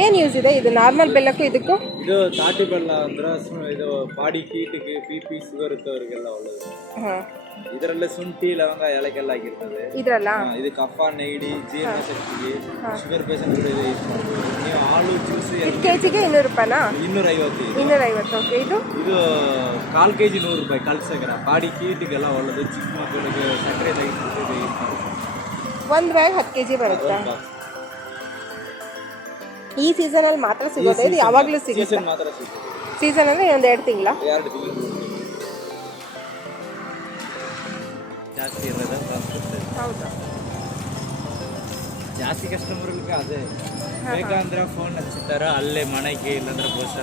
ಏನು ಯೂಸ್ ಇದೆ ಇದು ನಾರ್ಮಲ್ ಬೆಲ್ಲಕ್ಕೂ ಇದಕ್ಕೂ? ಇದು ತಾಟಿ ಬೆಲ್ಲ ಅಂದ್ರೆ ಇದು ಬಾಡಿ ಹೀಟಿಗೆ BP ಶುಗರ್ ಇದ್ದವರಿಗೆಲ್ಲ ಒಳ್ಳೆಯದು. ಹಾಂ, ಇದರಲ್ಲೇ ಶುಂಠಿ ಲವಂಗ ಏಲಕ್ಕೆಲ್ಲ ಆಗಿರ್ತದೆ. ಇದ್ರಲ್ಲ ಇದು ಕಫ ನೆಗಡಿ ಜೀರ್ಣ ಶಕ್ತಿಗೆ ಶುಗರ್ ಪೇಷಂಟ್ಗಳು ಇದು ಯೂಸ್ ಮಾಡ್ಬೋದು. ನೀವು ಹಾಲು ಜ್ಯೂಸ್ ಇದು ಕೆಜಿಗೆ 200 ರೂಪಾಯಿನಾ? 250. 250. ಓಕೆ. ಇದು ಇದು 1/4 kg 100 ರೂಪಾಯಿ ಕಲ್ ಸಕ್ಕರೆ. ಬಾಡಿ ಹೀಟಿಗೆಲ್ಲ ಒಳ್ಳೆದು. ಚಿಕ್ಕ ಮಕ್ಕಳಿಗೆ ಸಕ್ಕರೆ ತೆಗೆದು ಯೂಸ್ ಮಾಡ್ಬೋದು. ಒಂದು ಬ್ಯಾಗ್ 10 kg ಬರುತ್ತಾ? ಈ ಸೀಸನಲ್ಲಿ ಮಾತ್ರ ಸಿಗೋದು? ಇದು ಯಾವಾಗಲೂ ಸಿಗುತ್ತೆ? ಸೀಸನ್ ಮಾತ್ರ ಸಿಗುತ್ತೆ. ಸೀಸನ್ ಅಂದರೆ ಒಂದು 2 ತಿಂಗಳ? 2 ತಿಂಗಳು ಜಾಸ್ತಿ ಇರೋದ ಟ್ರಾನ್ಸ್ಪೋರ್ಟ್. ಹೌದಾ? ಜಾಸ್ತಿ ಕಸ್ಟಮರ್ಗಳಿಗೆ ಅದೇ ಬೇಕಂದ್ರೆ ಫೋನ್ ಹಚ್ಚಿರ್ತಾರೆ, ಅಲ್ಲೇ ಮನೆಗೆ ಇಲ್ಲಾಂದ್ರೆ ಬಸ್